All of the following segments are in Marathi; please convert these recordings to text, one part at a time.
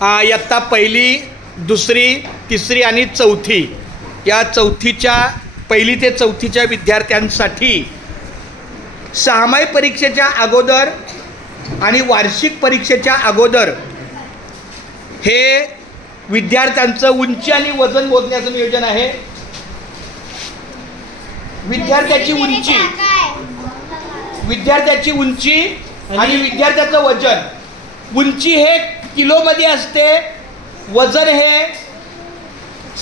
इयत्ता पहिली, दुसरी, तिसरी आणि चौथी या पहिली ते चौथीच्या विद्यार्थ्यांसाठी सहामाही परीक्षेच्या अगोदर आणि वार्षिक परीक्षेच्या अगोदर हे विद्यार्थ्यांचं उंची आणि वजन मोजण्याचं नियोजन आहे. विद्यार्थ्याची उंची आणि विद्यार्थ्याचं वजन. उंची हे किलोमध्ये असते, वजन हे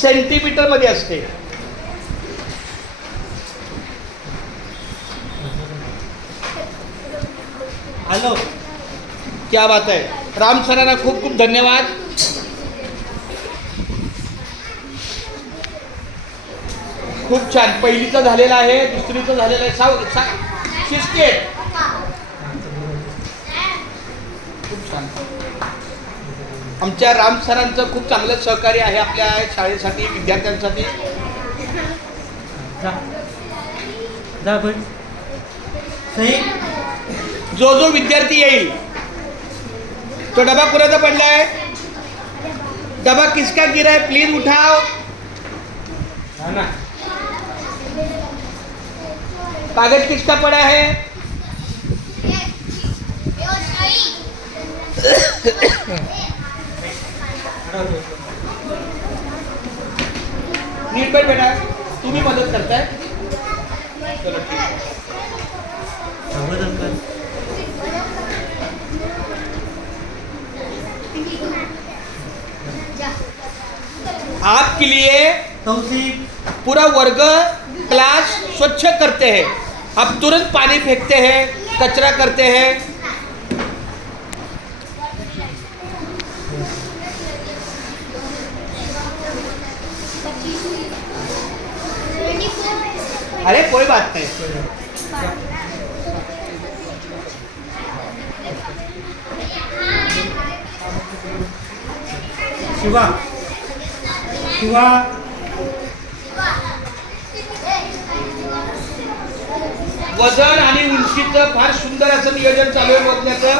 सेंटीमीटरमध्ये असते. हॅलो, क्या बात आहे. राम सरांना खूप खूप धन्यवाद. खूप छान. पहिलीचं झालेलं आहे, दुसरीचं झालेलं आहे. शिस्तीत. खूप छान. आमच्या राम सरांचं खूप चांगलं सहकार्य आहे आपल्या शाळेसाठी, विद्यार्थ्यांसाठी. जो विद्यार्थी येईल तो डबा कुणाचा पडलाय? डबा किसका गिरा है? प्लीज उठाओ. कागज किसका पड़ा है? नीट बैठ बेटा, तुम्ही मदत करताय. चलो ठीक है. आपके लिए पूरा वर्ग क्लास स्वच्छ करते हैं. अब तुरंत पानी फेंकते हैं, कचरा करते हैं. अरे कोई बात नहीं. शिवा वजन आणि उंचीचं फार सुंदर असं नियोजन चालू आहे मोजण्याचं.